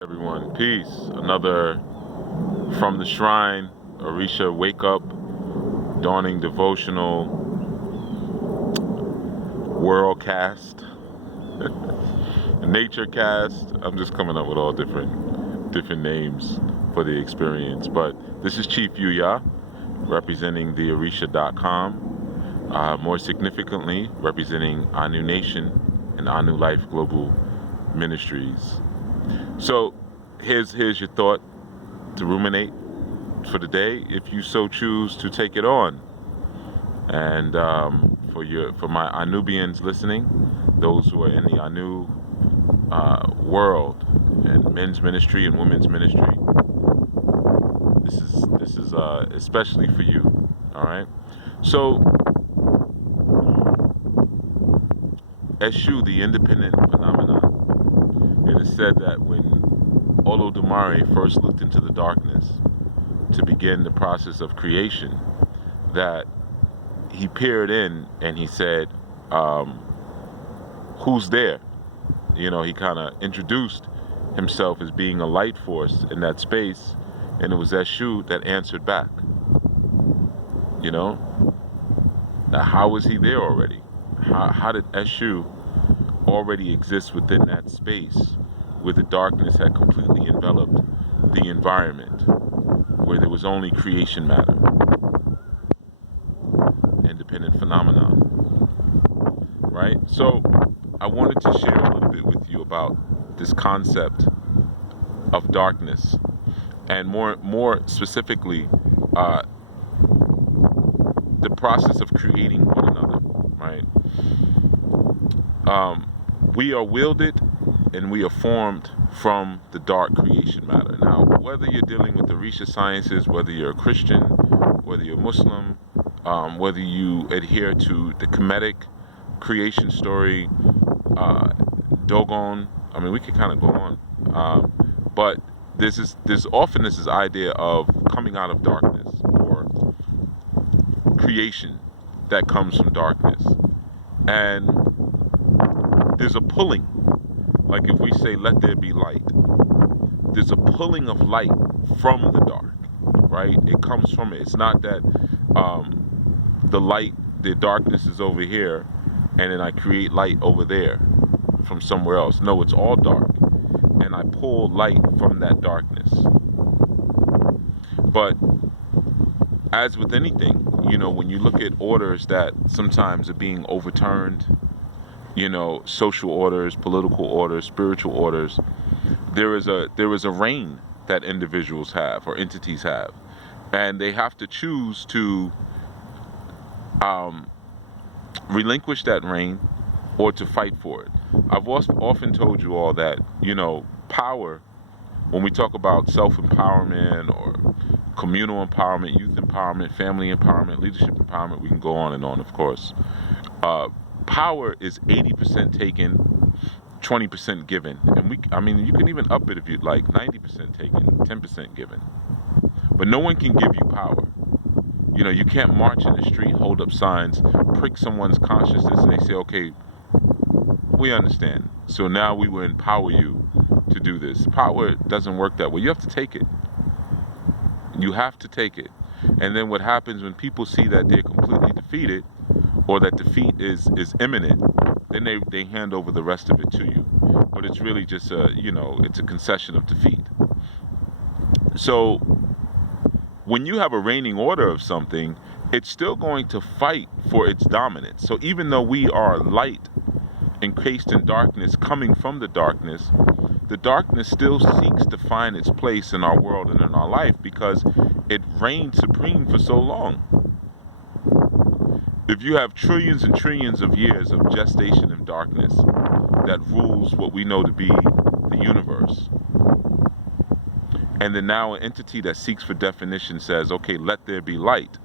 Everyone, peace. Another from the shrine, Orisha wake up, dawning devotional, world cast, nature cast. I'm just coming up with all different names for the experience. But this is Chief Yuya, representing the Orisha.com. More significantly, representing Anu Nation and Anu Life Global Ministries. So here's your thought to ruminate for the day, if you so choose to take it on. And for my Anubians listening, those who are in the Anu world and men's ministry and women's ministry, this is especially for you. All right. So Eshu, the independent phenomenon, it is said that when Olodumare first looked into the darkness to begin the process of creation, that he peered in and he said, who's there? You know, he kind of introduced himself as being a light force in that space, and it was Eshu that answered back. You know, now how was he there already? How did Eshu already exist within that space where the darkness had completely enveloped the environment, where there was only creation matter, independent phenomenon, right? So I wanted to share a little bit with you about this concept of darkness, and more specifically, the process of creating one another, right? We are wielded and we are formed from the dark creation matter. Now, whether you're dealing with the Orisha sciences, whether you're a Christian, whether you're Muslim, whether you adhere to the Kemetic creation story, Dogon, I mean, we could kind of go on, but there's often this idea of coming out of darkness, or creation that comes from darkness, and there's a pulling. Like if we say, let there be light, there's a pulling of light from the dark, right? It comes from it. It's not that the darkness is over here, and then I create light over there from somewhere else. No, it's all dark, and I pull light from that darkness. But as with anything, you know, when you look at orders that sometimes are being overturned, you know, social orders, political orders, spiritual orders, there is a reign that individuals have or entities have, and they have to choose to relinquish that reign or to fight for it. I've often told you all that, you know, power, when we talk about self-empowerment or communal empowerment, youth empowerment, family empowerment, leadership empowerment, we can go on and on, of course. Power is 80% taken, 20% given. And I mean, you can even up it if you'd like, 90% taken, 10% given. But no one can give you power. You know, you can't march in the street, hold up signs, prick someone's consciousness, and they say, okay, we understand. So now we will empower you to do this. Power doesn't work that way. You have to take it. You have to take it. And then what happens when people see that they're completely defeated, or that defeat is imminent, then they hand over the rest of it to you. But it's really just it's a concession of defeat. So when you have a reigning order of something, it's still going to fight for its dominance. So even though we are light encased in darkness, coming from the darkness still seeks to find its place in our world and in our life, because it reigned supreme for so long. If you have trillions and trillions of years of gestation in darkness that rules what we know to be the universe, and then now an entity that seeks for definition says, okay, let there be light.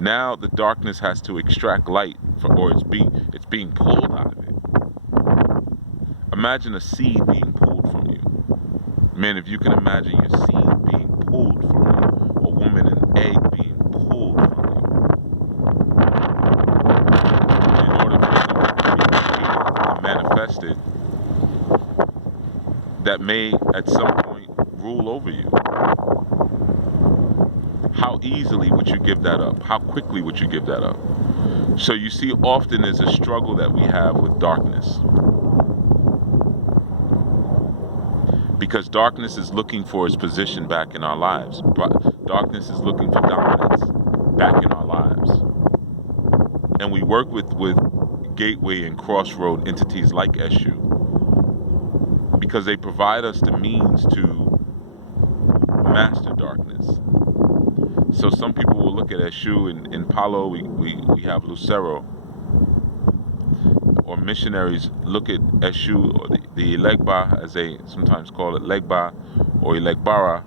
Now the darkness has to extract light, or it's being pulled out of it. Imagine a seed being pulled from you. Man, if you can imagine your seed being pulled from you, a woman, an egg being pulled from you, in order for something to be created and manifested that may at some point rule over you? How easily would you give that up? How quickly would you give that up? So you see, often there's a struggle that we have with darkness, because darkness is looking for its position back in our lives. Darkness is looking for dominance back in our lives. And we work with gateway and crossroad entities like Eshu because they provide us the means to master darkness. So some people will look at Eshu. In Palo, we have Lucero, or missionaries look at Eshu, or the Legba, as they sometimes call it, Legba, or Ilegbara,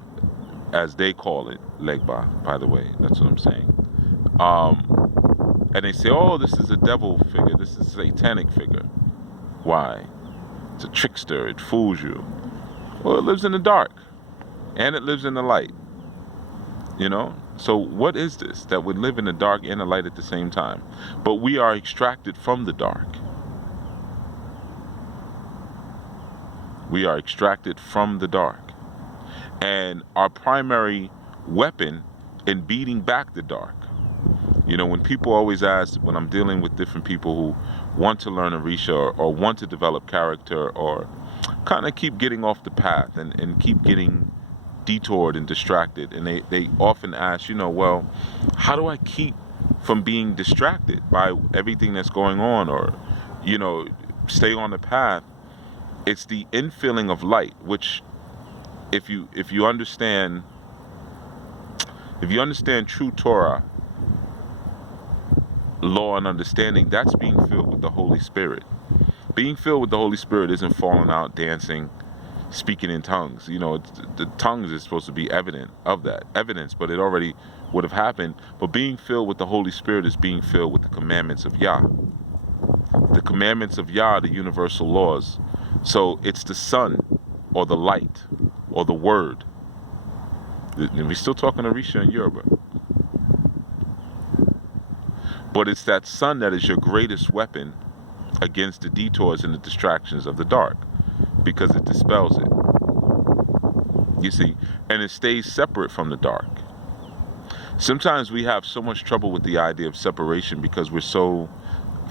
as they call it, Legba, by the way, that's what I'm saying. And they say, oh, this is a devil figure, this is a satanic figure. Why? It's a trickster, it fools you. Well, it lives in the dark, and it lives in the light, you know? So what is this, that would live in the dark and the light at the same time? But we are extracted from the dark. We are extracted from the dark. And our primary weapon in beating back the dark. You know, when people always ask, when I'm dealing with different people who want to learn Orisha, or want to develop character, or kind of keep getting off the path and keep getting detoured and distracted, and they often ask, you know, well, how do I keep from being distracted by everything that's going on, or, you know, stay on the path? It's the infilling of light, which if you understand true Torah law and understanding, that's being filled with the Holy Spirit. Being filled with the Holy Spirit isn't falling out, dancing, speaking in tongues. You know, the tongues is supposed to be evidence, but it already would have happened. But being filled with the Holy Spirit is being filled with the commandments of Yah. The commandments of Yah, the universal laws. So it's the sun, or the light, or the word. We're still talking Orisha and Yoruba. But it's that sun that is your greatest weapon against the detours and the distractions of the dark, because it dispels it. You see, and it stays separate from the dark. Sometimes we have so much trouble with the idea of separation because we're so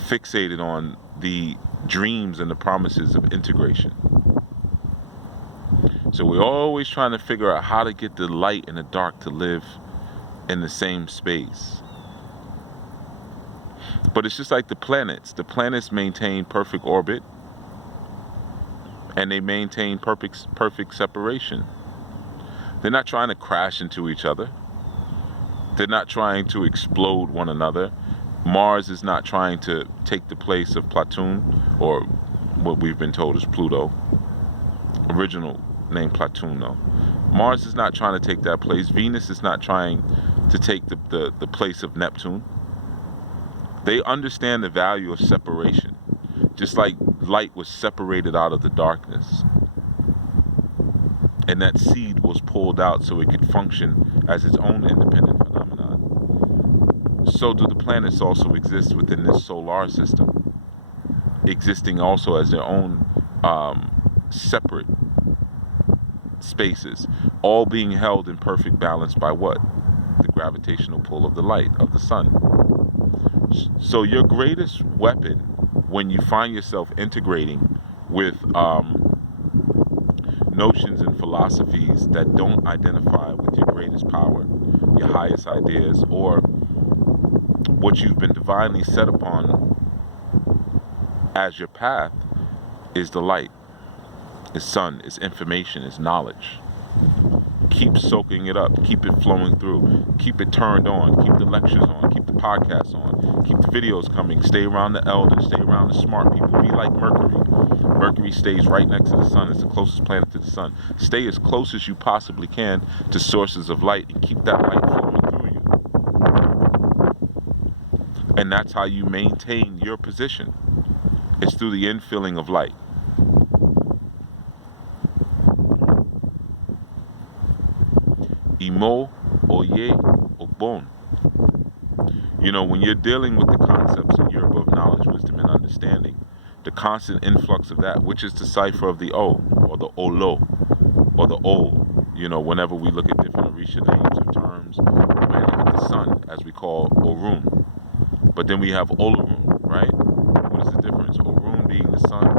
fixated on the dreams and the promises of integration. So we're always trying to figure out how to get the light and the dark to live in the same space. But it's just like the planets. The planets maintain perfect orbit, and they maintain perfect separation. They're not trying to crash into each other. They're not trying to explode one another. Mars is not trying to take the place of Platoon, or what we've been told is Pluto. Original name Platoon, though. Mars is not trying to take that place. Venus is not trying to take the place of Neptune. They understand the value of separation, just like light was separated out of the darkness, and that seed was pulled out so it could function as its own independent phenomenon. So do the planets also exist within this solar system, existing also as their own separate spaces, all being held in perfect balance by what? The gravitational pull of the light of the sun. So your greatest weapon when you find yourself integrating with notions and philosophies that don't identify with your greatest power, your highest ideas, or what you've been divinely set upon as your path, is the light, is sun, is information, is knowledge. Keep soaking it up, keep it flowing through, keep it turned on, keep the lectures on, keep the podcasts on, keep the videos coming, stay around the elders, stay around the smart people, be like Mercury. Mercury stays right next to the sun, it's the closest planet to the sun. Stay as close as you possibly can to sources of light and keep that light flowing through you. And that's how you maintain your position. It's through the infilling of light. Imo, Oye, Obon. You know, when you're dealing with the concepts in Yoruba of knowledge, wisdom, and understanding, the constant influx of that, which is the cipher of the O, or the Olo, or the O. Whenever we look at different Orisha names or terms, we might look at the sun, as we call Orun. But then we have Olorun, right? What is the difference? Orun being the sun,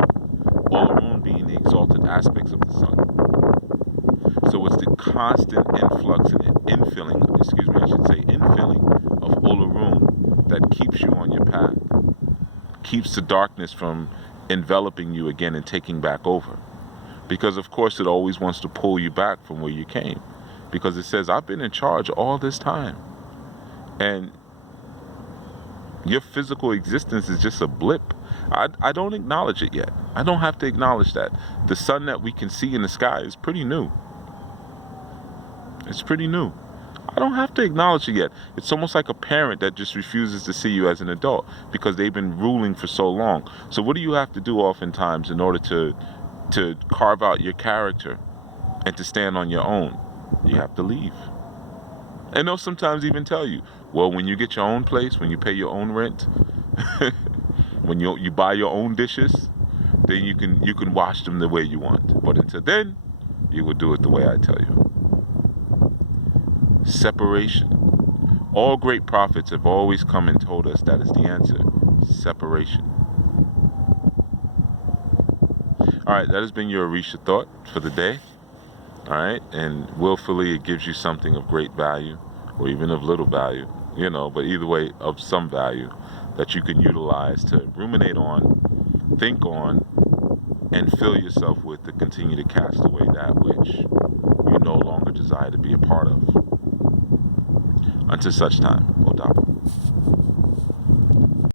Olorun being the exalted aspects of the sun. So it's the constant influx and infilling, excuse me, I should say infilling of Olorun that keeps you on your path, keeps the darkness from enveloping you again and taking back over. Because of course it always wants to pull you back from where you came. Because it says, I've been in charge all this time. And your physical existence is just a blip. I don't acknowledge it yet. I don't have to acknowledge that. The sun that we can see in the sky is pretty new. It's pretty new. I don't have to acknowledge it yet. It's almost like a parent that just refuses to see you as an adult because they've been ruling for so long. So what do you have to do oftentimes in order to carve out your character and to stand on your own? You have to leave. And they'll sometimes even tell you, well, when you get your own place, when you pay your own rent, when you buy your own dishes, then you can wash them the way you want. But until then, you will do it the way I tell you. Separation. All great prophets have always come and told us that is the answer. Separation. All right, that has been your Orisha thought for the day. All right, and willfully it gives you something of great value, or even of little value, but either way, of some value that you can utilize to ruminate on, think on, and fill yourself with to continue to cast away that which you no longer desire to be a part of. Until such time, Odabo.